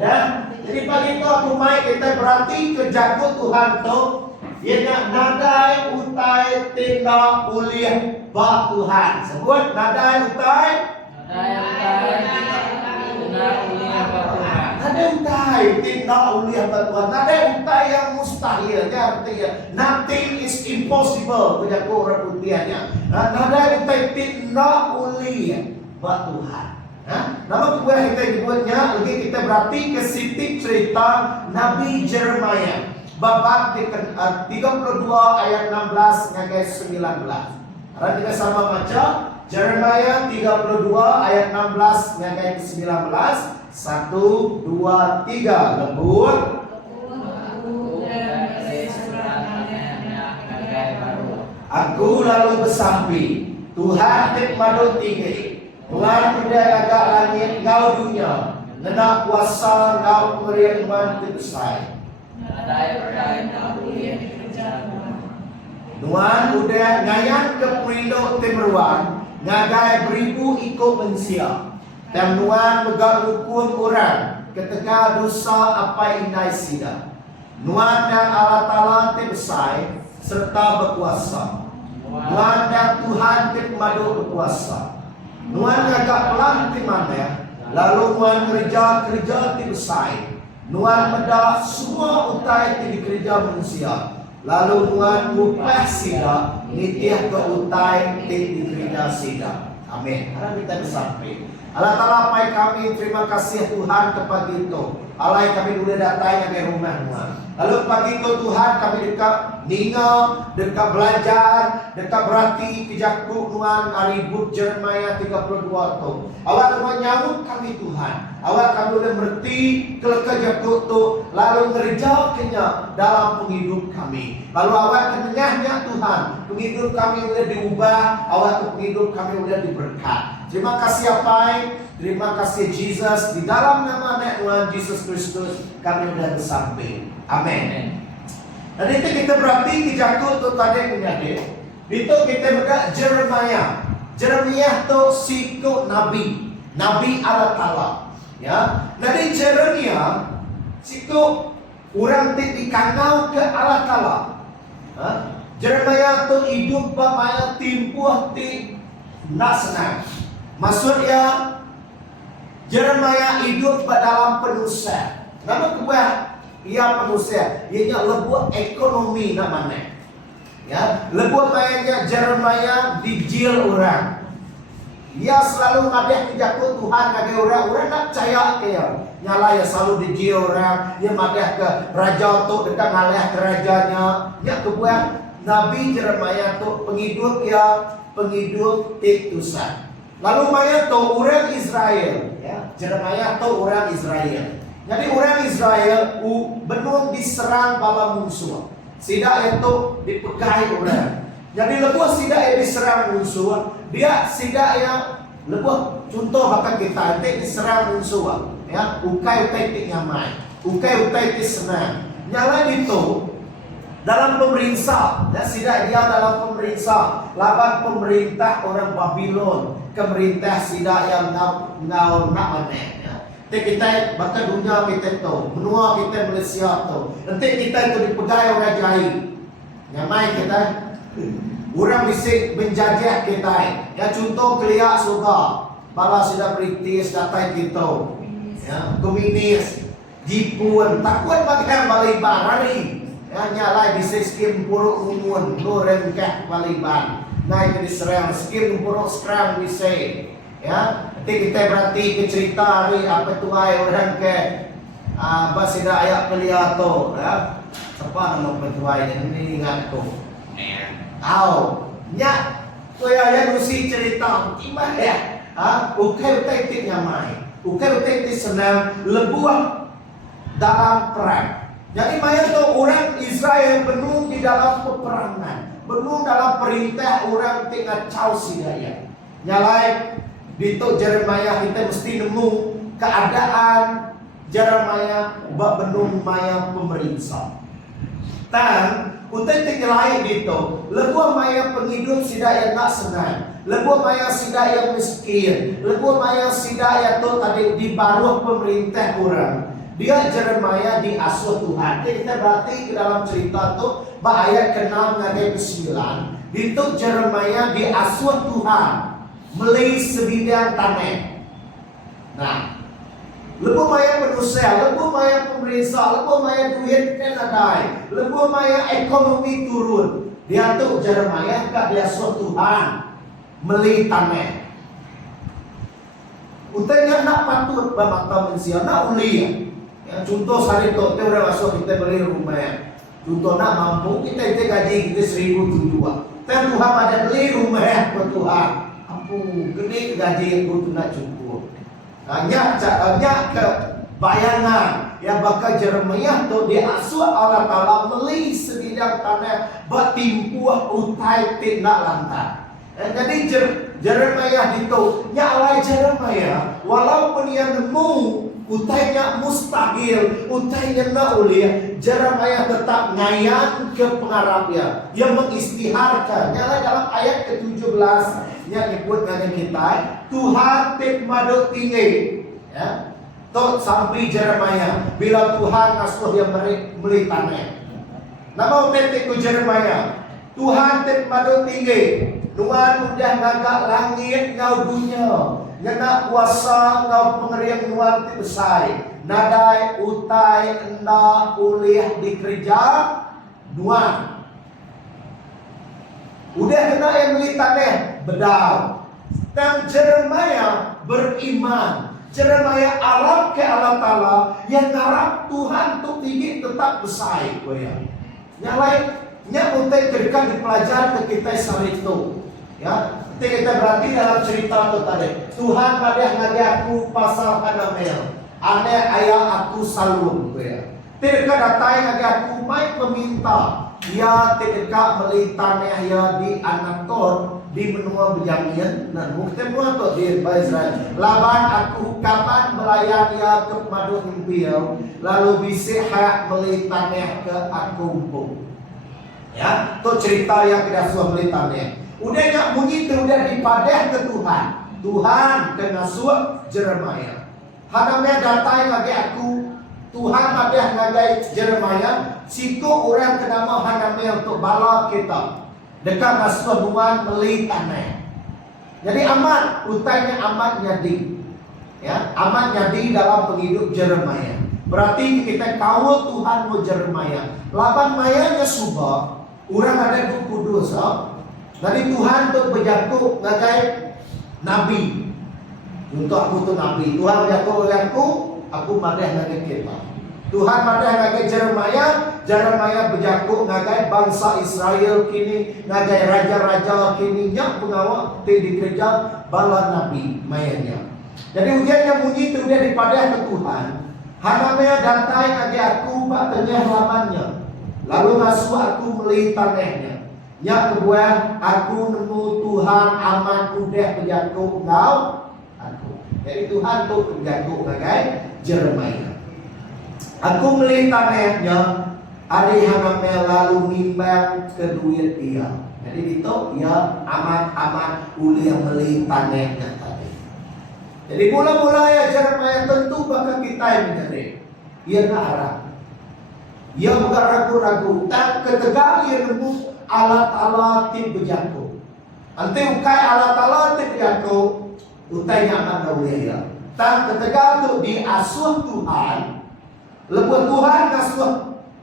Ya, jadi pagi itu aku mai kita berarti kejagut Tuhan tu, ianya nadai utai tindak uliah ba Tuhan. Sebut nadai utai. Nadai utai tindak uliah ba Tuhan. Nadai utai yang mustahil. Artinya nothing is impossible. Kejagut orang putihannya. Nadai utai tindak uliah ba Tuhan. Nama kedua kita nyebutnya lagi kita berarti ke siti cerita Nabi Jeremiah bab 32 ayat 16 sampai 19. Sekarang kita sama baca Jeremiah 32 ayat 16 sampai 19. 1, 2, 3 lembut. Aku lalu bersambi Tuhan nikmat tinggi. Tuhan udah agak langit kau dunia, nenak kuasa kau pemberian iman besar. Tuhan udah ngayan ke perindo temeruan, ngagai beribu ikut mensia. Dan Tuhan megak hukum orang, ketika dosa apa indai sida. Tuhan dan Allah Ta'ala besar serta berkuasa. Tuhan dan Tuhan madu berkuasa. Nuan agak pelan di mana, lalu nuan kerja di besar. Nuan meda semua utai di kerja manusia. Lalu nuan upah sida, nitiah ke utai di kerja sida. Amin. Karena kita sampai. Allah Ta'ala pai kami terima kasih Tuhan kepada itu. Allah yang kami boleh datang ke rumah Tuhan. Lalu pagi itu Tuhan kami dekat ninga, dekat belajar, dekat berarti kejaku Tuhan aribut Jeremiah 32 tu. Awak Tuhan nyamuk kami Tuhan. Awak kami boleh berti ke kejaku tu, lalu ngerjakannya dalam penghidup kami. Lalu awak kenyahnya Tuhan, penghidup kami boleh diubah, awak penghidup kami boleh diberkat. Terima kasih Apai, terima kasih Jesus. Di dalam nama Tuhan Yesus Kristus kami sudah bersampai. Amin. Dan itu kita berarti kejaku tu tadi menjadi. Itu kita berkat Jeremiah. Jeremiah tu siku Nabi Allah Ta'ala. Ya, dari Jeremiah siku orang dikangau ke Allah Ta'ala. Jeremiah tu hidup pamaya timpuh ti nak senang. Maksudnya Jeremiah hidup dalam penusa. Nama kedua ia penusa. Ianya lebuat ekonomi namanya. Ya, lebuat mainnya Jeremiah dijil orang. Ia selalu ngadeh kejaku Tuhan ngade orang nak percaya dia. Nyala ya selalu dijil orang. Ia madeh ke raja tu dekat ngaleh ke rajanya. Ya kedua Nabi Jeremiah tu penghidup Titusan. Lalu Maya tu orang Israel, ya. Jeremiah tu orang Israel. Jadi orang Israel benung diserang bala musuh. Sidak itu dipegai orang. Jadi lebuh sidak yang diserang musuh, dia sidak yang lebuh contoh bahkan kita nanti diserang musuh, ya. Ukai ti nyamai, ukai ti senang. Nyala itu dalam pemerintah, ya sidak dia dalam pemerintah, lawan pemerintah orang Babylon, pemerintah sidak yang ngau nak mana. Kita bahkan dunia kita tu, benua kita Malaysia tu, nanti kita itu dipegai orang jahil, nyamai kita, orang bisik menjajah kita. Ya contoh keliak suka, bala sudah British datang kita, ya komunis, jipuan, takut bagian baliban hari. Ya nyala di skim puruk umun goreng kah baliban naik di serang skim puruk serang bisa ya nanti kita berarti ke cerita hari apa tuai orang ke basida ayak peliato ya siapa nama petuai ini ingat tu tahu nya tu ya nusi cerita gimana ya ukai tik nyamai ukai tik senang lebuah dalam perang. Jadi mayat itu orang Israel penuh di dalam peperangan, penuh dalam perintah orang tinggal caw sidaya. Nyalai di itu Jeremiah kita mesti nemu keadaan Jeremiah bak benung maya pemerintah. Dan utai tinggalai dito, lebuah maya penghidup sida yang nak senang, lebuah maya sida yang miskin, lebuah maya sida yang tu tadi di baruh pemerintah kurang. Dia Jeremia diasuh Tuhan. Jadi kita berarti ke dalam cerita tu ayat ke-6 sampai ke-9. Itu Jeremia diasuh Tuhan melalui sebidang tanah. Nah, lebu maya manusia, lebu maya pemerintah, lebu maya duit kan ada, lebu maya ekonomi turun. Dia tu Jeremia tak diasuh Tuhan melalui tanah. Utanya nak patut bermata manusia, nak uliah. Ya, contoh sehari tu, kita orang masuk kita beli rumah. Contoh nak mampu, kita gaji kita 1.000 tujuh. Tapi Tuhan ada beli rumah buat Tuhan. Ampun, gede gaji itu nak cukup. Hanya ke bayangan yang bakal Jeremia tu diasuh Allah Taala melalui sebidang tanah bertimpuh utai tidak lantar. Jadi Jeremia itu, nyalai Jeremia, walaupun yang nemu utainya mustahil, utainya nak uliah, Jeremia tetap ngayang ke pengarapnya. Dia mengistiharkan. Nyala dalam ayat ke-17 yang ikut dengan kita, Tuhan tit maduk tinggi. Ya. Tot sampai Jeremia, bila Tuhan asuh yang beli tanah. Nama utai ku Jeremia, Tuhan tit maduk tinggi. Tuhan udah ngagak langit ngau dunia. Ngena kuasa ngau pengeriang nuan ti besar. Nadai utai enda ulih di kerja nuan. Udah kena yang beli tanah bedal. Dan Jeremia beriman. Jeremia Arab ke Allah Ta'ala yang ngarap Tuhan tu tinggi tetap besar. Yang lain, yang utai berikan dipelajar ke kita sehari itu. Ya, kita berarti dalam cerita itu tadi Tuhan pada ngadi aku pasal Hanamel, aneh ayah aku salun, ya. Tidak datang ngadi aku mai meminta, ya tidak melitannya ya di Anator di menua Benjamin, dan mungkin tu di Israel. Laban aku kapan melayan ya ke madu impiau, lalu bisa hak melitannya ke aku pun. Ya, tu cerita yang tidak suah melitannya. Udah gak bunyi itu udah dipadah ke Tuhan. Tuhan kena suap Jeremia. Hanamnya datang lagi aku. Tuhan padah ngagai Jeremia. Situ orang kena mau Hanamnya untuk bala kita. Dekat nasuh Tuhan beli tanah. Jadi amat, utainya amat nyadi. Ya, amat nyadi dalam penghidup Jeremia. Berarti kita kawal Tuhan mau Jeremia. Laban mayanya subah. Orang ada kudus. Dari Tuhan tu berjatuh ngagai Nabi. Untuk aku tu Nabi. Tuhan berjatuh oleh aku madah ngagai kita. Tuhan madah ngagai Jeremia. Jeremia berjatuh ngagai bangsa Israel kini. Ngagai raja-raja kini. Yang pengawal di kerja bala Nabi mayanya. Jadi ujiannya bunyi itu dia dipadah ke Tuhan. Hanamia datang ngagai aku pak tengah lamannya. Lalu masuk aku melihat tanahnya. Ya kebuah aku nemu Tuhan aman udah berjatuh engkau aku. Jadi Tuhan tu berjatuh ngagai Jeremia. Aku melihat tanahnya, hari Hanamel lalu nimbang ke duit dia. Jadi itu ya amat uliah melihat tanahnya tadi. Jadi mula-mula ya Jeremia tentu bakal kita yang menjadi. Ia nak arah. Ia bukan ragu-ragu. Tak ketegal ia nemu alat-alat tim berjatuh. Nanti ukai alat-alat tim berjatuh, utai nyaman dahulu. Tak ketegal tu diasuh Tuhan. Lepas Tuhan asuh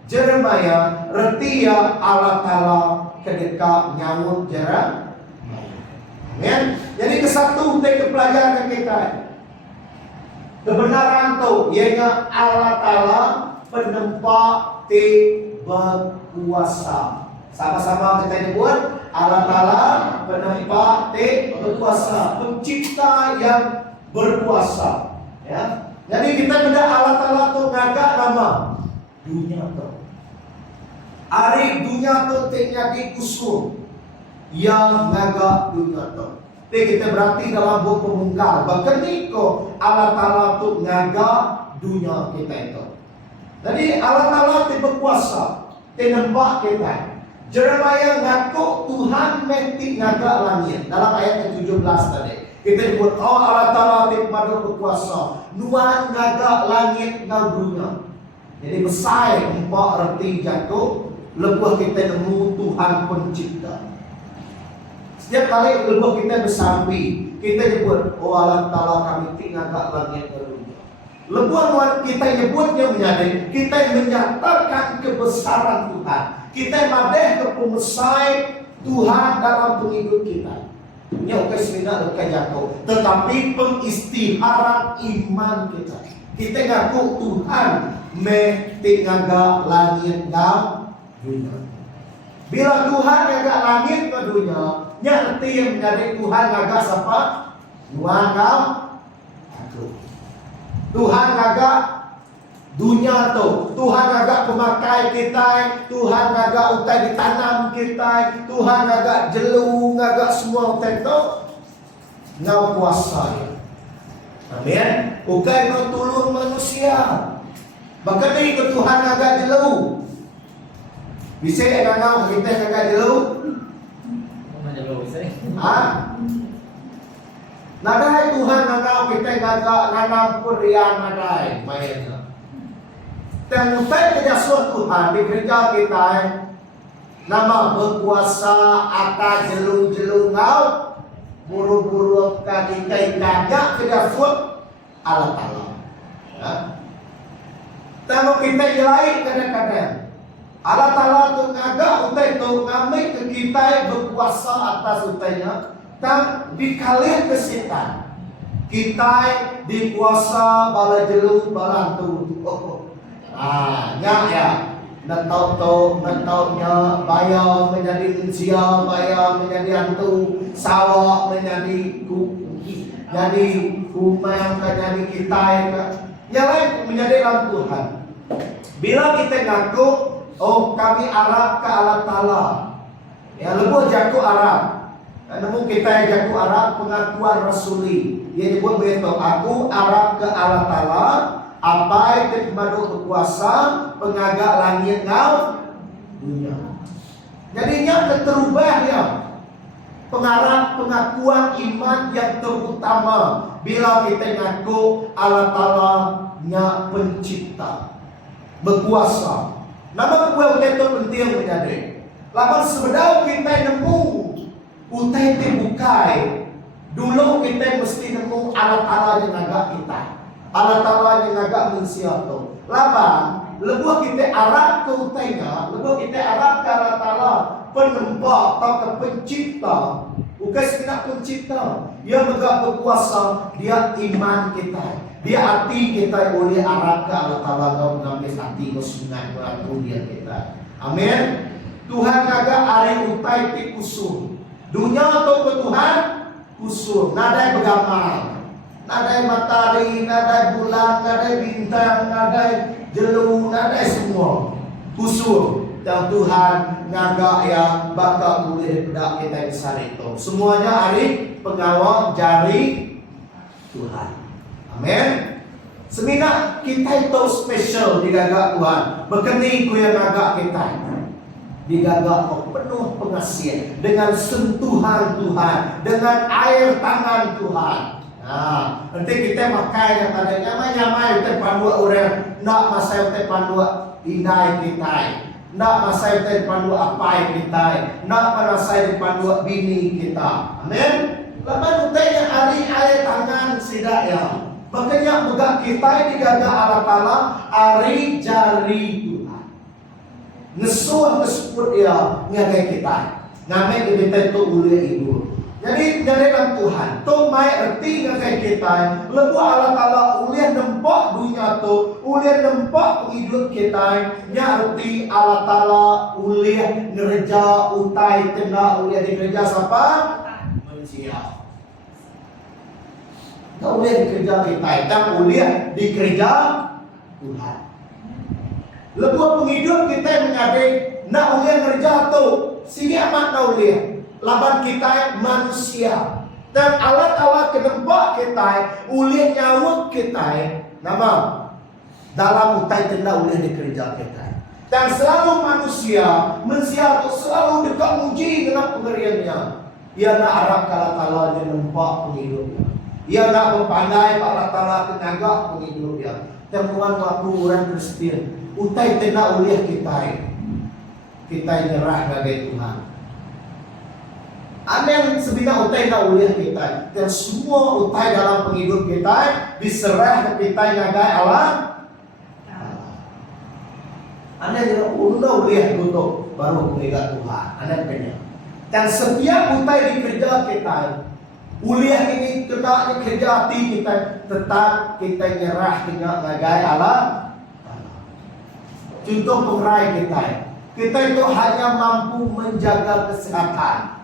Jeremia, reti ya alat-alat ketika nyamuk Jeremia. Amen. Jadi kesatu utai kepelajaran kita. Kebenaran tu, ianya alat-alat penempat ti berkuasa. Sama-sama kita nyebut alat-alat penempat berkuasa, pencipta yang berkuasa. Ya. Jadi kita benda alat-alat tu ngagak nama dunia tu. Hari dunia tu teknya diusul yang ngagak dunia tu. Jadi kita berarti dalam buku pemungkal. Bahkan ni ko alat-alat tu ngagak dunia kita itu. Jadi alat-alat itu berkuasa. Tinembak kita. Jeremiah ngaku Tuhan menti ngaga langit. Dalam ayat ke-17 tadi. Kita disebut, oh Allah Ta'ala tikmadu berkuasa. Nuan ngaga langit ngau dunia. Jadi besar empat erti jatuh. Lebuh kita nemu Tuhan pencipta. Setiap kali lebuh kita bersambi, kita nyebut, oh Allah Ta'ala kami tinggal kat langit ngau dunia. Lebuh kita nyebutnya menjadi, kita menyatakan kebesaran Tuhan. Kita madeh ke pemesai Tuhan dalam pengikut kita. Ini oke sebenarnya oke jatuh. Tetapi pengistiharan iman kita. Kita ngaku Tuhan tinggal langit dan dunia. Bila Tuhan ngagak langit ke dunia, nyerti yang menjadi Tuhan ngagak siapa? Tuhan aku. Tuhan ngagak dunia tu, Tuhan agak pemakai kita, Tuhan agak utai ditanam kita, Tuhan agak jelu, agak semua utai tu, ngau kuasa. Amin. Bukan ngau tolong manusia. Bahkan ni ke Tuhan agak jelu. Bisa yang ngau kita agak jelu? Nadai Tuhan ngau kita agak nanam kurian nadai, mainnya. Dan utai kejasuan Tuhan di gereja kita nama berkuasa atas jelung-jelung ngau buru-buru kaki gajah kejasuan Allah Ta'ala. Tapi kita jelai kadang-kadang Allah Ta'ala tu ngagak utai tu ngambil ke kita berkuasa atas utainya dan dikalih ke setan. Kita dikuasa bala jelung bala tu. Ya, nentaunya bayar menjadi manusia, bayar menjadi hantu, sawak menjadi kumang, menjadi kita, yang lain menjadi dalam Tuhan. Bila kita ngaku, oh kami Arab ke Allah Ta'ala, ya lebuh jaku Arab. Namun kita jaku Arab pengakuan Rasuli. Ia nyebut begitu, aku Arab ke Allah Ta'ala. Apa yang kepada berkuasa pengagak langit ngau dunia. Jadinya terubah ya pengakuan iman yang terutama bila kita ngaku Allah Ta'ala nya pencipta berkuasa. Nama kuat itu penting menjadi. Lapan sebenarnya kita nemu utai bukai. Dulu kita mesti nemu Allah Ta'ala yang agak kita. Allah Ta'ala yang agak manusia tu. Laban, lebuh kita Arab ke utainya, lebuh kita Arab ke Allah Ta'ala penempat atau ke pencipta. Bukan sekedar pencipta. Dia megak berkuasa, dia iman kita. Dia hati kita boleh Arab ke Allah Ta'ala kau mengambil hati ke sungai ke dia kita. Amin. Tuhan agak hari utai ti kusur. Dunia atau ke Tuhan kusur. Nadai bergambar. Nadai matahari, nadai bulan, nadai bintang, nadai jelu, nadai semua kusur. Dan Tuhan ngagak yang bakal boleh bedak kita besar itu. Semuanya hari pengawal jari Tuhan. Amin. Semina kita itu spesial di gagak Tuhan. Berkeni ku yang ngagak kita. Di gagak penuh pengasihan dengan sentuhan Tuhan, dengan air tangan Tuhan. Nah, nanti kita makai yang tadi nyamai kita pandu orang nak masa kita pandu indai kita, nak masa kita pandu apa kita, nak masa pandu bini kita. Amin. Lapan utainya hari air tangan sidak ya. Makanya megak kita di gagak Allah Ta'ala hari jari Tuhan. Ngesuah kesebut ya ngagai kita. Ngamai kita itu oleh ibu. Jadi dari dalam Tuhan, tu mai erti ngagai kita, lebu Allah Ta'ala ulih nempak dunia tu, ulih nempak hidup kita, nyarti Allah Ta'ala ulih ngerja utai kena ulih di kerja siapa? Manusia. Tak ulih di kerja kita, tak ulih di kerja Tuhan. Lebu penghidup kita mengadik, nak ulih ngerja tu, sini amat nak ulih. Laban kita manusia dan alat-alat kedempak kita ulih nyawa kita nama dalam utai tenda ulih di kerja kita Dan selalu manusia tu selalu dekat muji dengan pengeriannya. Ia nak harap kala-kala dia nampak penghidupnya. Ia nak berpandai kala-kala tenaga penghidupnya. Temuan waktu orang Kristen, utai tena uliah kita. Kita nyerah bagi Tuhan. Ada yang sebenarnya utai nak uliah kita. Dan semua utai dalam penghidup kita diserah ke kita ngagai Allah. Anda jangan uliah dulu baru mengingat Tuhan. Anda punya. Dan setiap utai di kerja kita, uliah ini kena kerja hati kita, tetap kita nyerah dengan ngagai Allah. Contoh pengerai kita itu hanya mampu menjaga kesehatan.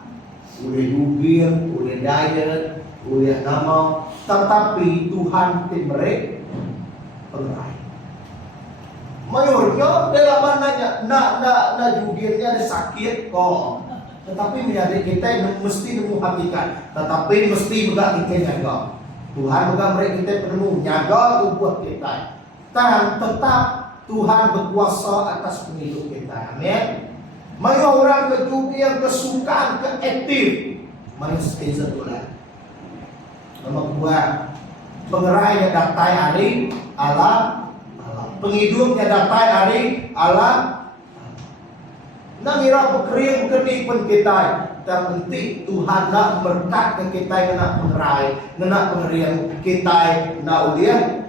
Boleh jubir, boleh diet, boleh nama, tetapi Tuhan memberi pengerai. Mayornya dalam nanya, nak jubirnya ada sakit kok. Tetapi menjadi kita mesti nemu hakikat. Tetapi mesti juga kita jaga. Tuhan juga beri kita penemu jaga tubuh kita. Dan tetap Tuhan berkuasa atas penghidup kita. Amin. Mayo orang kejubi yang kesukaan, keaktif. Mayo sekejap itulah. Nomor 2, pengerai yang datai hari Allah. Penghidup yang datai hari Allah. Nangira berkering pun kita. Terpenting Tuhan nak berkat ke kita kena pengerai, kena pengerian kita nak uliah.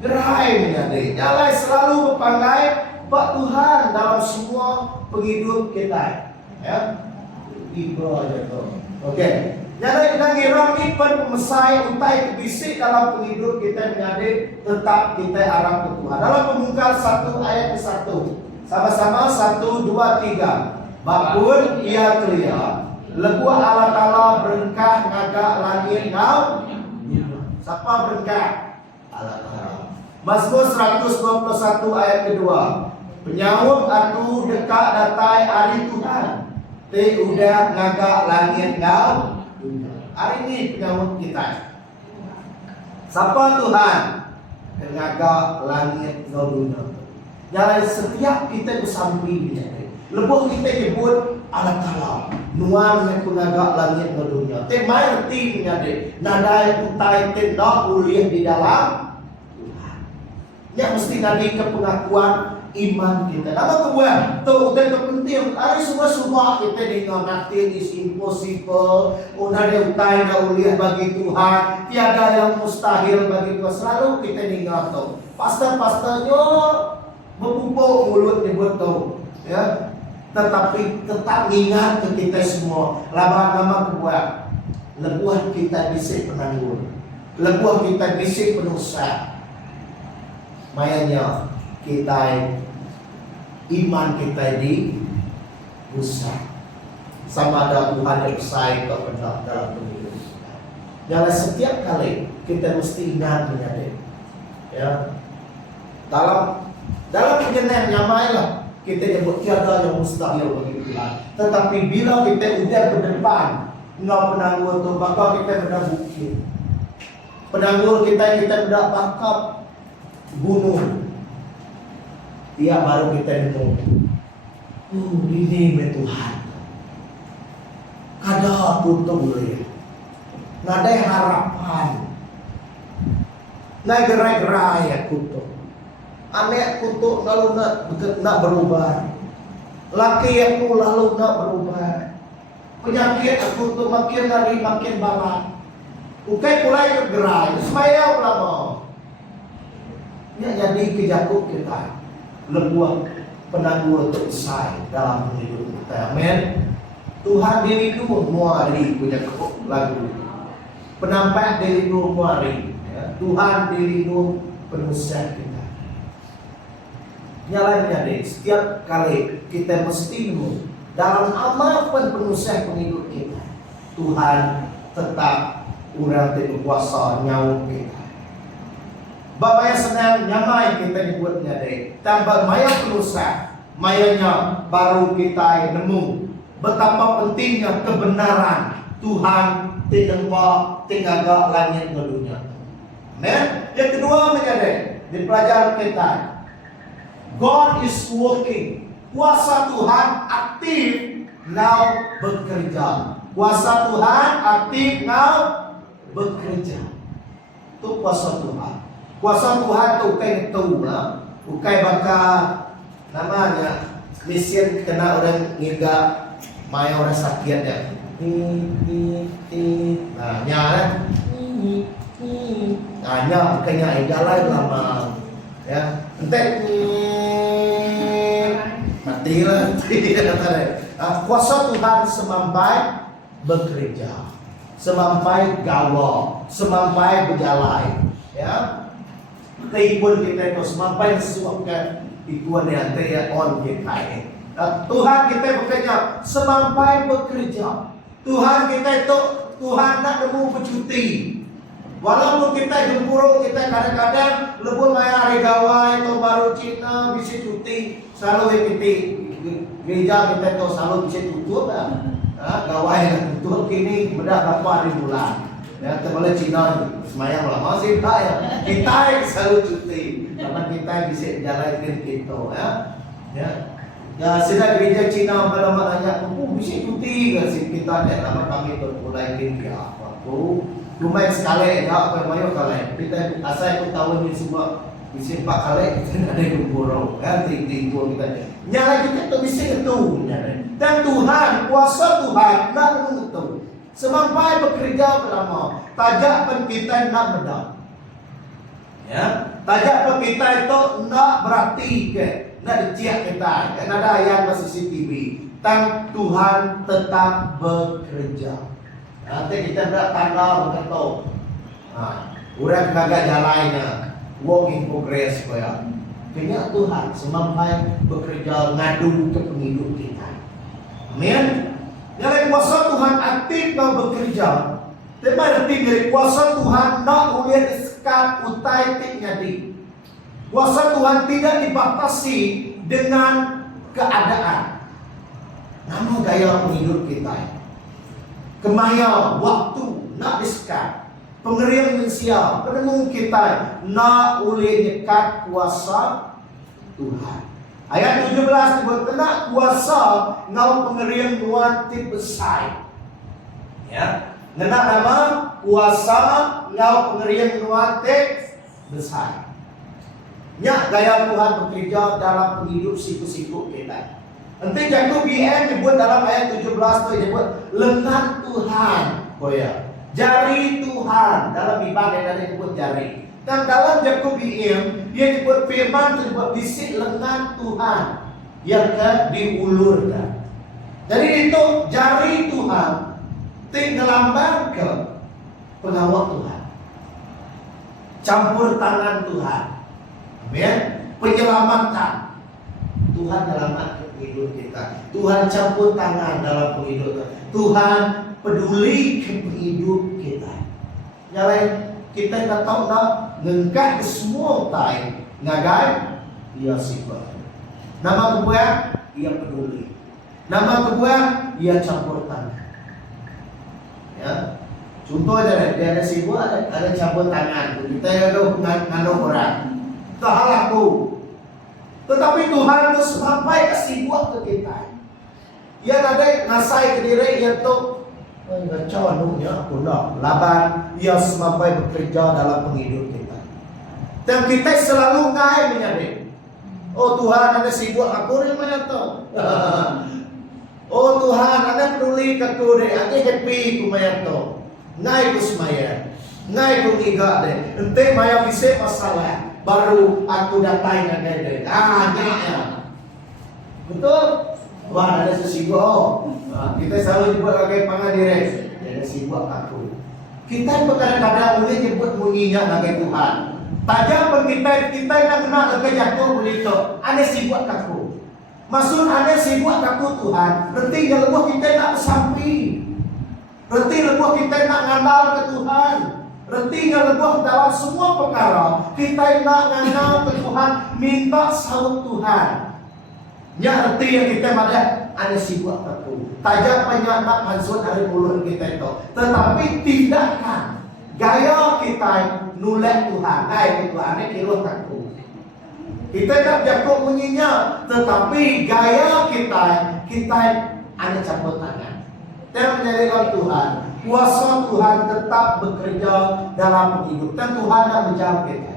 Gerai menjadi. Jalan selalu berpandai Pak Tuhan dalam semua penghidup kita. Ya. Ibu aja tu. Okey. Jadi nangira ni pemesai utai bisik dalam penghidup kita menjadi tetap kita arah ke Tuhan. Dalam Pemungkas 1 ayat ke 1. Sama-sama 1, 2, 3. Bakun ia kelia, lebuah Allah Ta'ala berengkah ngagak langit ngau. Siapa berengkah? Allah Ta'ala. Mazmur 121 ayat kedua. Penyawut aku dekat datai hari Tuhan. Te udah ngagak langit ngau. Hari ini penyawut kita. Siapa Tuhan? Ngagak langit ngau dunia. Jalan setiap kita bersampingnya. Lebuh kita nyebut Allah Ta'ala. Nuan yang penagak langit dan dunia. Temai artinya deh. Nadai utai tenda uliah di dalam Tuhan. Yang mesti nadi ke pengakuan iman kita. Nama kedua, tu utai penting. Hari semua kita dengar nothing is impossible. Unade utai na uliah bagi Tuhan. Tiada yang mustahil bagi Tuhan. Selalu kita dengar tu. Pastor-pastornya memupuk mulut nyebut tu. Ya. Tetapi tetap ingat ke kita semua. Lama-lama kedua, lebuah kita bisik penanggur, lebuah kita bisik penusa. Mayanya kita iman kita di usah. Sama ada Tuhan yang besar atau benar dalam pemilu. Jangan setiap kali kita mesti ingat menjadi. Ya. Dalam perjalanan nyamailah. Kita nyebut tiada yang mustahil bagi Tuhan. Tetapi bila kita udah berdepan dengan penanggur itu, maka kita sudah bukti. Penanggur kita sudah bakap gunung. Dia baru kita nemu. Ini Tuhan. Kada tutup boleh. Nada harapan. Nai gerai-gerai ya kutuk. Anak kutuk lalu nak berubah. Laki aku lalu nak berubah. Penyakit aku tu makin hari makin banyak. Ukai mulai bergerak. Semaya lama. Ini jadi kejatuh kita. Lebuah penanggur selesai dalam hidup kita. Amin. Tuhan dilindungi muari punya lagu. Penampak dilindungi muari. Tuhan dilindungi penusian kita. Nyalanya deh, setiap kali kita mesti nemu dalam apapun penusian penghidup kita, Tuhan tetap urang berkuasa nyawa kita. Bapak yang senang nyamai kita dibuatnya deh. Tambah maya penusian, mayanya baru kita nemu betapa pentingnya kebenaran Tuhan tidak tinggal langit dan dunia. Amen. Yang kedua menjadi di pelajaran kita. God is working. Kuasa Tuhan aktif now bekerja. Kuasa Tuhan aktif now bekerja. Itu kuasa Tuhan. Kuasa Tuhan tu bukan itu lah. Bukan bakal namanya mesin kena orang ngiga maya orang sakit ya. Nah, nyala. Nah, nyala bukannya jalan lama. Ya, entek matilah. Kuasa Tuhan semampai bekerja, semampai gawa, semampai berjalan. Ya, pun kita itu semampai sesuapkan ikuan yang dia on kita. Tuhan kita bekerja semampai bekerja. Tuhan kita itu Tuhan nak nemu bercuti. Walaupun kita gempuro, kita kadang-kadang lebih main hari gawai atau baru Cina bisa cuti, selalu kita gereja kita itu selalu bisa tutup lah. Gawai yang tutup kini beda berapa hari bulan. Ya, terboleh Cina semayang lama sih tak ya. Kita yang selalu cuti, teman kita bisa jalan kita ya. Ya, sudah gereja Cina pada maknanya, bisa cuti nggak sih kita dan nama kami berpulai kini apa tu. Rumah sekali, enggak apa mayo kali. Kita asal itu tahu ini semua bisa 4 kali kita ada yang buruk, kan? Tinggi itu kita. Nyala kita tu bisa itu, dan Tuhan kuasa Tuhan nak mengetu. Semampai bekerja lama, tajak pen kita nak bedam. Ya, tajak pen kita itu nak berarti ke, nak diciak kita. Kan ada ayat masih CCTV. Dan Tuhan tetap bekerja. Nanti kita berat tanda begitu. Orang kagak jalannya, work in progress ya. Kayaknya Tuhan semampai bekerja ngadu ke penghidup kita. Amin. Dari kuasa Tuhan aktif kau bekerja. Tapi arti dari kuasa Tuhan nak ulian sekat utai tik nyadi. Kuasa Tuhan tidak dibatasi dengan keadaan. Namun gaya penghidup kita. Kemaya waktu nak disekat, pengerian manusia, penenung kita nak ulih nyekat kuasa Tuhan. Ayat 17 disebut kena kuasa ngau pengerian nuan ti besai. Ya, ngena nama kuasa ngau pengerian nuan ti besai. Nya gaya Tuhan bekerja dalam penghidup siku-siku kita. Nanti Yakub BM disebut dalam ayat 17 itu disebut lengan Tuhan. Oh ya, jari Tuhan dalam ibadah dan disebut jari. Dan dalam Yakub BM dia disebut firman disebut bisik lengan Tuhan yang diulurkan. Jadi itu jari Tuhan tinggalambang ke pengawal Tuhan. Campur tangan Tuhan. Amin. Penyelamatan Tuhan menyelamatkan hidup kita. Tuhan campur tangan dalam penghidup kita. Tuhan peduli ke hidup kita. Yang lain kita tak tahu tak ngengkah ke semua tai ngagai dia sifat. Nama kebuah dia peduli. Nama kebuah dia campur tangan. Ya. Contoh dia ada sibuk ada campur tangan. Kita ada ngandung orang. Tak laku. Tetapi Tuhan itu sampai kasih buat ke kita. Ia ada ngasai ke diri iaitu ngacau anunya pundak laban ia sampai bekerja dalam penghidup kita. Dan kita selalu ngai menyadari. Oh Tuhan ada sibuk aku ni menyatu. Oh Tuhan ada peduli ke aku deh, ada happy ku menyatu. Ngai ku semaya, ngai ku ngiga deh. Ente maya bisa masalah. Baru aku datang dengan ya. Betul? Wah ada sesibuk. Kita selalu nyebut lagi pangadires. Ada sibuk aku. Kita kadang-kadang boleh nyebut bunyinya lagi Tuhan. Tajam kita nak kenal lagi jatuh boleh itu. Ada sibuk aku. Maksud ada sibuk aku Tuhan. Berarti yang lebih kita nak sampai. Berarti lebih kita nak ngandal ke Tuhan. Retinya lebih dalam semua perkara kita nak mengenal ke Tuhan, minta salut Tuhan. Ya reti yang kita ada sibuk aku. Tajak banyak nak mansur dari mulut kita itu. Tetapi tidakkan gaya kita nolak Tuhan. Tuhan ini kira aku. Kita tak jago bunyinya, tetapi gaya kita ada campur tangan. Kita menyerahkan Tuhan. Kuasa Tuhan tetap bekerja dalam hidup. Dan Tuhan nak menjawab kita.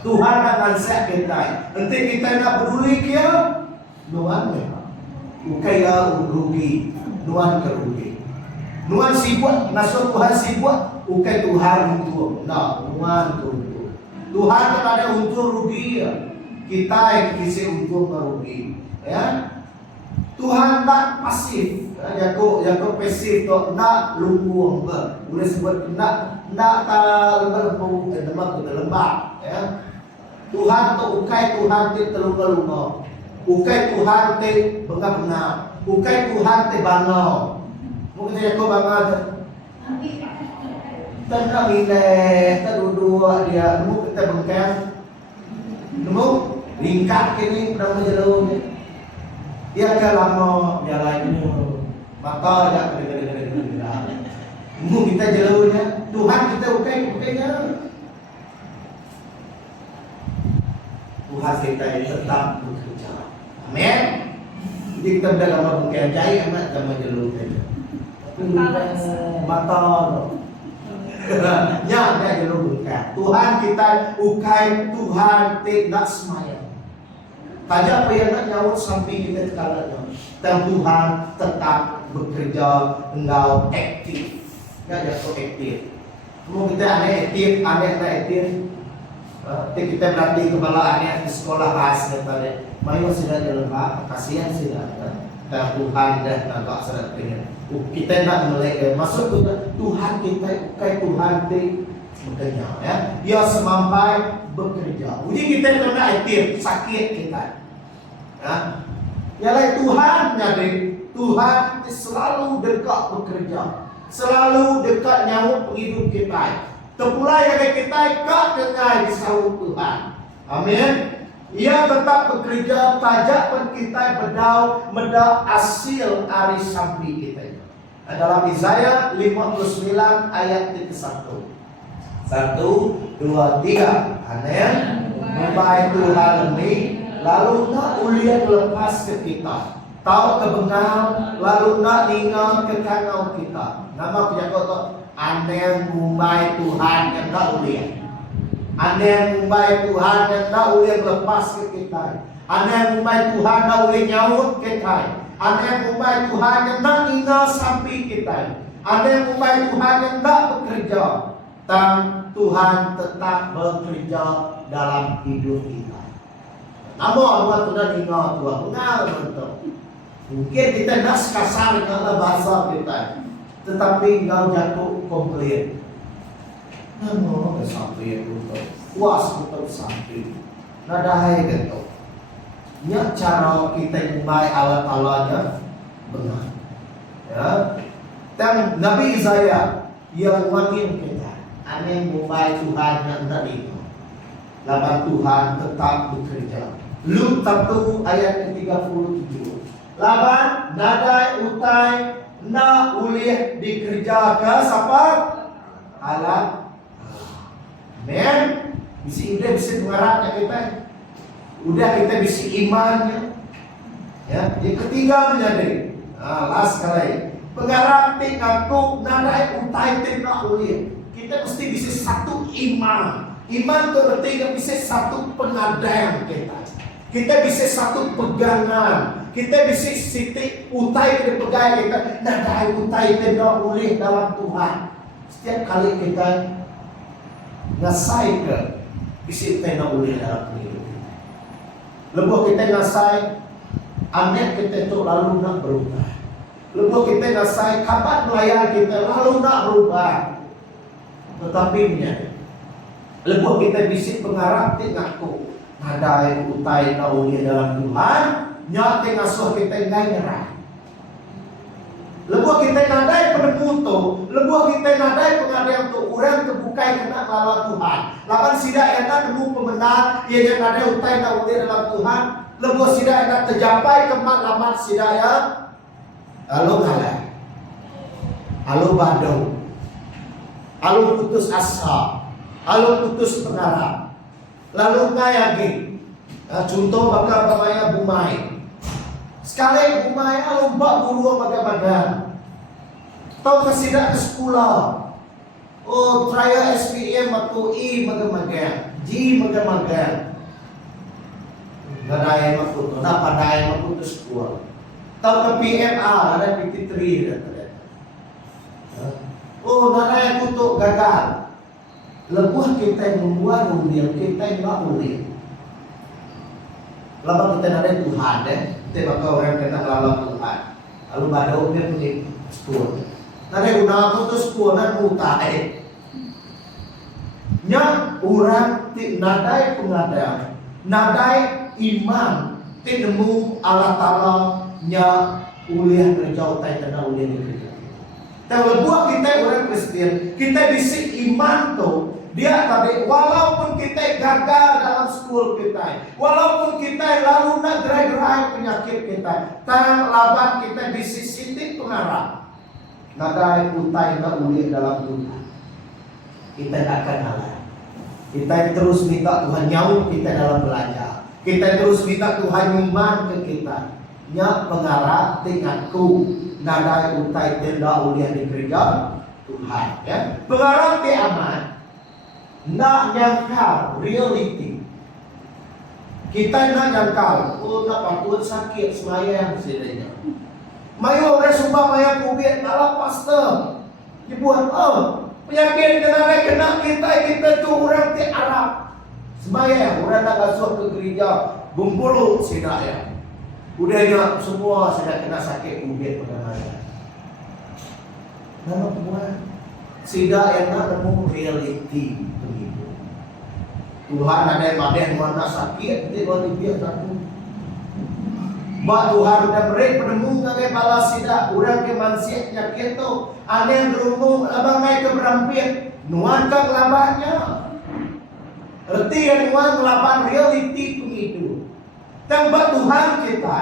Tuhan nak nasihat kita. Nanti kita nak peduli kia, Tuhan memang. Bukan ya rugi, Tuhan kerugi. Tuhan sibuk, nasuh Tuhan sibuk, bukan Tuhan untuk. Nah, Tuhan untuk. Tuhan tak ada untuk rugi ya. Kita yang kisi untuk merugi. Ya. Tuhan tak pasif. Jago pasif tu nak lumpuh ke. Boleh sebut nak lembab. Ya. Tuhan tu ukai Tuhan tu terluka-luka. Ukai Tuhan tu bengap-bengap. Ukai Tuhan tu bangau. Mungkin jago bangau tu. Tak nak milih, tak duduk dia. Nemu kita bengkang. Nemu ringkat kini pernah menjelur ni. Dia ke lama dia lain ni. Maka dia kena. Nemu kita jelurnya. Tuhan kita ukainya. Tuhan kita tetap bekerja. Amin. Jadi kita dah lama bengkang jahit amat sama jelur saja. Mata ya, dia jelur bukan. Tuhan kita ukai, Tuhan tidak semayang. Kaja apa yang nak nyaut sampai kita sekarang. Dan Tuhan tetap bekerja, engkau aktif. Ya, jatuh aktif. Mau kita aneh aktif. Kita berarti kepala aneh di sekolah khas daripada. Mayu sudah jalan pak, kasihan sudah. Dan Tuhan dah nampak sangat pengen. Kita nak mulai masuk Tuhan kita, ukai Tuhan itu bekerja. Ya, dia semampai bekerja. Uji kita kena aktif, sakit kita. Ya, ialah Tuhan jadi Tuhan selalu dekat bekerja, selalu dekat nyawa hidup kita. Terpulai yang kita kak kenal di sahut Tuhan. Amin. Ia tetap bekerja tajak pun kita berdau meda hasil hari sampai kita. Dalam Yesaya 59 ayat 1. 1, 2, 3. Amin. Membaik Tuhan ini lalu nak ulian lepas ke kita. Tahu kebenaran lalu nak tinggal ke kanau kita. Nama penjaga tu anen membaik Tuhan yang nak ulian. Anen membaik Tuhan yang nak ulian lepas ke kita. Anen membaik Tuhan nak ulian nyaut kita. Ada yang membaik Tuhan yang nak tinggal sampai kita. Ada yang membaik Tuhan yang nak bekerja. Dan Tuhan tetap bekerja dalam hidup kita. Namun Allah sudah tinggal Tuhan. Benar betul. Mungkin kita nak sekasar dengan bahasa kita. Tetapi engkau jatuh komplit. Namun sampai betul. Puas betul sampai. Nadahai betul. Ya, cara kita membaik Allah-Ta'ala benar. Ya. Dan Nabi Yesaya yang makin kita aneh membaik Tuhan yang tadi. Laban Tuhan tetap bekerja. Lut 1 ayat ke-37. Laban nadai utai na ulih dikerja ke siapa? Allah. Amen. Bisi ide bisi pengarapnya kita. Udah kita bisa imannya. Ya, yang ketiga menjadi last kali pengarap ngaku nadai utai nak uliah. Kita mesti bisa satu iman. Iman itu berarti bisa satu pengadaan kita. Kita bisa satu pegangan. Kita bisa siti utai kita pegang kita nadai utai nak uliah dalam Tuhan. Setiap kali kita ngasai ke bisa nak uliah dalam Tuhan. Lepas kita ngasai, anet kita itu lalu nak berubah. Lepas kita ngasai, kapan melayan kita lalu nak berubah. Tetapi lepas kita bisik pengarap, ngaku nadai utai naulia dalam Tuhan, nyata ngasuh kita ngai nyerah. Lepas kita nadai penemuto, lepas kita nadai pengadaan untuk orang terbukai kena lawan Tuhan. Lapan sidak yang nemu pembenar, ia yang nadai utai naulia dalam Tuhan. Lepas sidak yang tercapai kemak lamat sidak yang lalu kalah, lalu badau, lalu putus asa, lalu putus pengarap. Lalu ngayagi. Contoh bakal pamaya bumay. Sekali bumay alumba buru baga-baga. Tau kasida ke sekolah. Oh, traya SPM aku I maga-maga, G maga-maga. Gadaya makuto, napadaya makuto sekolah. Tau ke PMA ada PT3 dan oh, nadaya kuto gagal. Lebuh kita yang membuat umil, kita yang nggak umil. Lama kita ada Tuhan kita bakal orang kena lawan Tuhan. Lalu pada umil punya sepuluh. Nadaya guna putus sepuluh dan mutai. Nya orang nadai pengadaan, nadai iman, nemu Allah Ta'ala nya uliah kerja utai kena uliah kerja. Tapi buat kita orang Kristen, kita bisa iman tuh. Dia tadi walaupun kita gagal dalam sekolah kita, walaupun kita lalu nak gerai-gerai penyakit kita, tangan laban kita bisa sintik pengarah. Nadai utai nak uliah dalam Tuhan. Kita tak akan kalah. Kita terus minta Tuhan nyaut kita dalam belajar. Kita terus minta Tuhan iman ke kita. Nya pengarah tingkatku nadai utai tenda uliah di gereja Tuhan. Ya, pengarah ti aman. Nak nyangkal reality. Kita nak nyangkal, oh nak patut sakit semayang sedanya. Mayo orang sumpah maya kubit malah pastor. Dia buat penyakit kena kita tu orang ti Arab. Semayang orang nak masuk ke gereja Bengkulu sida ya. Udahnya semua sudah kena sakit kubit pada maya. Nama buat sida yang nak nemu reality. Tuhan ada yang mana sakit, dia boleh biar takut. Mak Tuhan udah beri penemu ngagai balas sida, orang ke manusia nyakit tu, ada yang berumur, abang naik ke berampit, nuan kang labahnya. Erti yang nuan ngelaban reality begitu. Tambah Tuhan kita,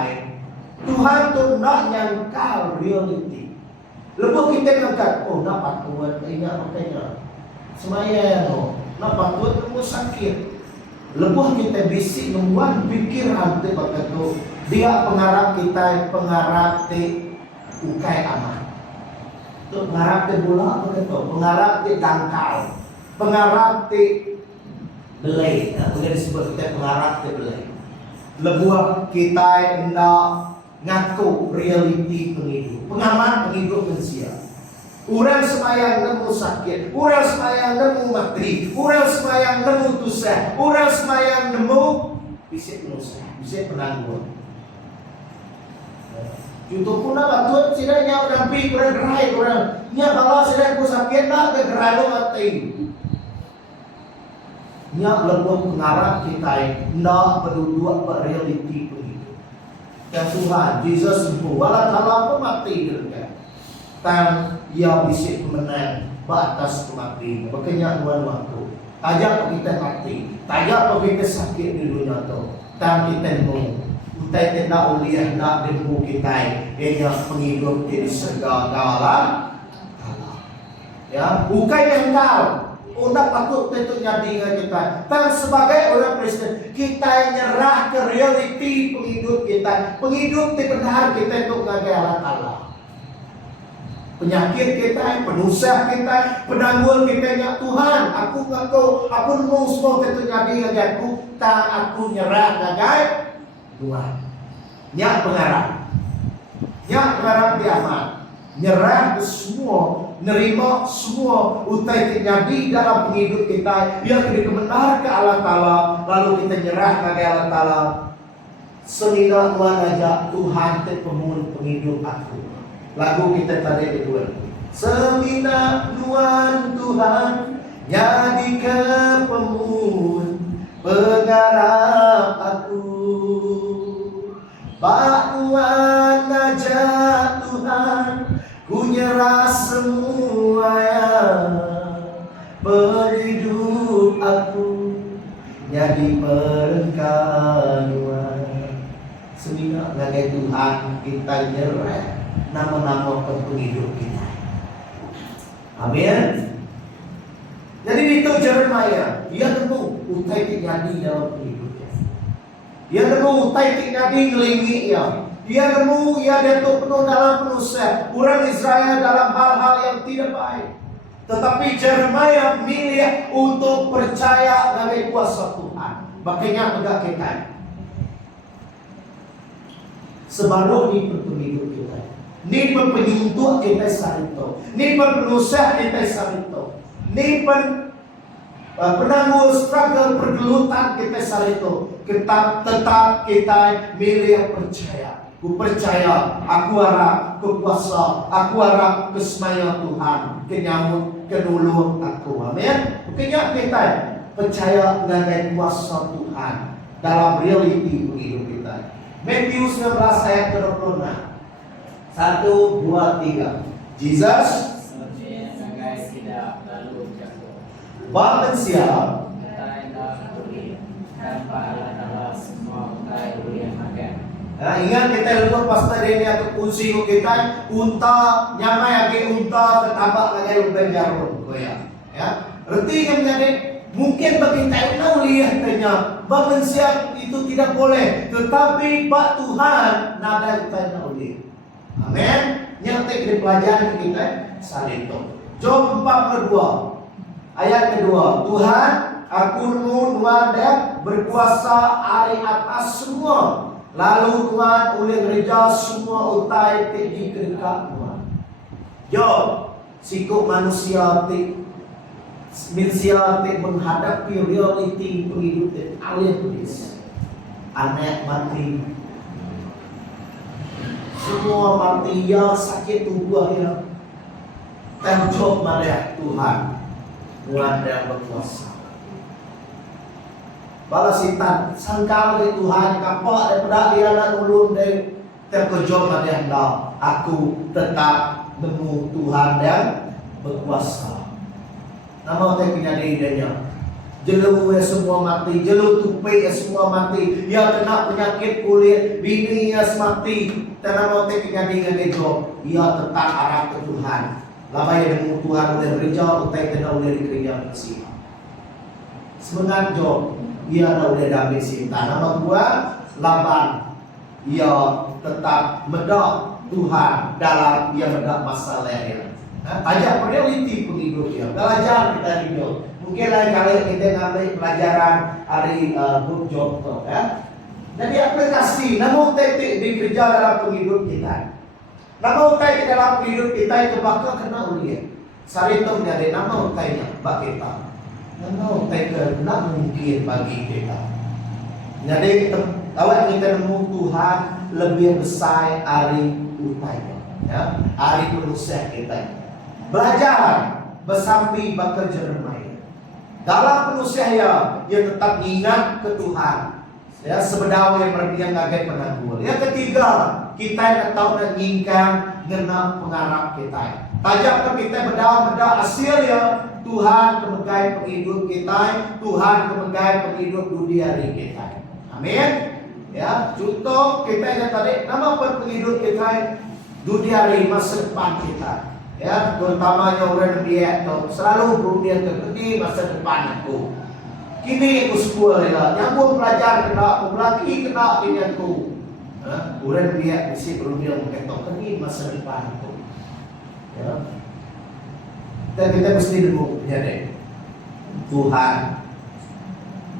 Tuhan tu nak nyangkal reality. Lepas kita ngangkat, oh dapat tuan, ingat makanya, semayang nak patut kamu sakit. Lebuh kita bisik membuat pikiran tu berkata dia pengarap kita pengarap ti ukai aman. Tu pengarap ti bola berkata pengarap ti dangkal, pengarap ti belai. Boleh disebut kita pengarap ti belai. Lebuh kita hendak ngaku reality penghidup, pengaman penghidup manusia. Orang semayang nemu sakit, orang semayang nemu mati, orang semayang nemu dosa, orang semayang nemu bisa dosa, bisa penanggung. Contoh pun nak patut sidanya orang pi orang gerai orang nya bawa sidang ku sakit nak ke gerai lo mati. Nya lebih pengarap kita nak berdua reality begitu. Ya Tuhan, Yesus sembuh, walau kalau pun mati juga. Tang ia bisik menang batas kematian. Makanya tuan waktu tajak kita mati, tajak kita sakit di dunia tu. Tang kita mau utai tenda uliah nak demu kita ia penghidup di segala. Ya, bukan yang kau. Udah patut tentu jadi dengan kita. Tang sebagai orang Kristen kita nyerah ke reality penghidup kita, penghidup di benar kita itu ngagai Allah Ta'ala. Penyakit kita, penusah kita, penanggung kita ya Tuhan, aku mau semua tentu jadi ngajaku, tak aku nyerah ngagai Tuhan. Nyak pengarap diaman, nyerah semua, nerima semua utai terjadi dalam penghidup kita yang dikebenar ke Allah Ta'ala, lalu kita nyerah ngagai Allah Ta'ala. Senina Tuhan aja Tuhan terpemun penghidup aku. Lagu kita tadi kedua. Semina nuan Tuhan jadi kepemun pengarap aku. Bakwan aja Tuhan ku nyerah semua ya. Penghidup aku jadi perengkanuan. Semina ngagai Tuhan kita nyerah nama-nama penghidup kita. Amin. Jadi itu Jeremia, dia nemu utai tik jadi dalam hidupnya. Ia nemu utai tik jadi ngelingi ia. Ia nemu ia datuk penuh dalam penuh orang Israel dalam hal-hal yang tidak baik. Tetapi Jeremiah milih untuk percaya dengan kuasa Tuhan. Makanya enggak kita. Sebaru ni hidup kita. Ni penyuntuk kita sarito. Ni penusah kita sarito. Ni penanggung struggle pergelutan kita sarito. Kita tetap kita milih percaya. Aku percaya, aku harap kekuasa, aku harap kesemaya Tuhan, kenyamut, kenulung aku. Amin. Makanya kita percaya dengan kuasa Tuhan dalam realiti hidup kita. Matius 19 ayat 26. 1, 2, 3. Jesus bangun siap ingat kita lupa pasta ini atau kunci kita unta nyamai age unta ketabak lagi lumpen jarum ya. Artinya menjadi mungkin bagi kita tahu lihat tanya bangun siap itu tidak boleh, tetapi Pak Tuhan nada kita boleh. Amin. Nyata di pelajaran kita salito. Job 42 ayat kedua. Tuhan, aku Tuhan dan berkuasa hari atas semua. Lalu Tuhan oleh gereja semua utai di kedekat Tuhan. Job, sikap manusia menghadapi realiti penghidupan alih tulis. Anak mati, semua mati ya sakit tubuh ya. Dan Job pada Tuhan yang berkuasa. Balasitan sangkal dari Tuhan kapok daripada dia nak ulun dari terkejut pada hendak aku tetap nemu Tuhan yang berkuasa. Nama saya penyadari dia. Jelu semua mati, jelu tupai semua mati. Dia kena penyakit kulit, bini dia mati. Dan nama saya penyadari dengan Job. Dia tetap arah ke Tuhan. Lama yang nemu Tuhan oleh gereja, utai kena oleh gereja manusia. Sebenarnya Job ia ada udah damai cinta. Nama dua, Laban. Ia tetap medak Tuhan dalam ia medak masalah dia. Ajak realiti penghidup dia. Belajar kita hidup. Mungkin lain kali kita ngambil pelajaran hari book Job tu. Jadi aplikasi. Namun titik bekerja dalam penghidup kita. Namun titik dalam penghidup kita itu bakal kena ulian. Sarito menjadi nama utainya bak kita. Namun tidak mungkin bagi kita. Jadi awak kita nemu Tuhan lebih besar hari utainya, ya, hari penusia kita. Belajar bersambi bakal Jeremiah. Dalam penusia ia tetap ingat ke Tuhan. Ya, sebenarnya yang berdiam ngagai penangguh. Yang ketiga, kita tahu dan ingkang genap pengarap kita. Tajak kita beda hasilnya. Tuhan kemegai penghidup kita, Tuhan kemegai penghidup dunia kita. Amin. Ya, contoh kita yang tadi nama penghidup kita dunia masa depan kita. Ya, terutamanya orang dia tu selalu berunding terkini masa depan aku. Kini aku sekolah lah, nyambung belajar kena, aku lagi kena ini aku. Orang dia mesti berunding terkini masa depan aku. Ya. Dan kita mesti dulu jadi Tuhan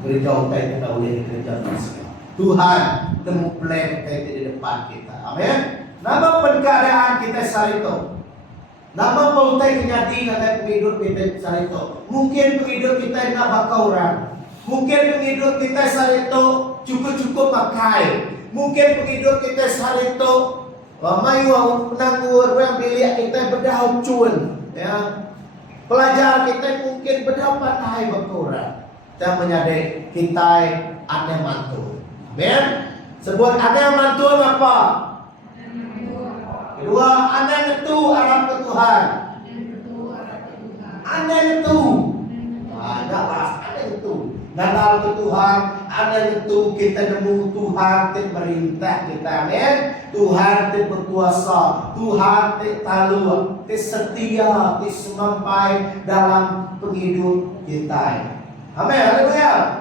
gereja utai kita oleh gereja manusia. Tuhan temu plan kita di depan kita. Amin. Nama perkeadaan kita sarito. Nama pautai kenyati dengan penghidup kita sarito. Mungkin penghidup kita nak bakal orang. Mungkin penghidup kita sarito cukup pakai. Mungkin penghidup kita sarito mayu penanggur yang bilik kita berdahau cun. Ya. Pelajar kita mungkin berdapat hai berkurang dan menyadari kita aneh mantu. Amin. Sebut aneh mantu apa? Kedua, aneh itu arah ke Tuhan. Aneh itu. Jelas aneh itu. Nadal ke Tuhan, aneh itu kita nemu Tuhan yang merintah kita. Amin. Tuhan yang berkuasa, Tuhan yang talu, yang setia, yang semampai dalam penghidup kita. Amin. Haleluya.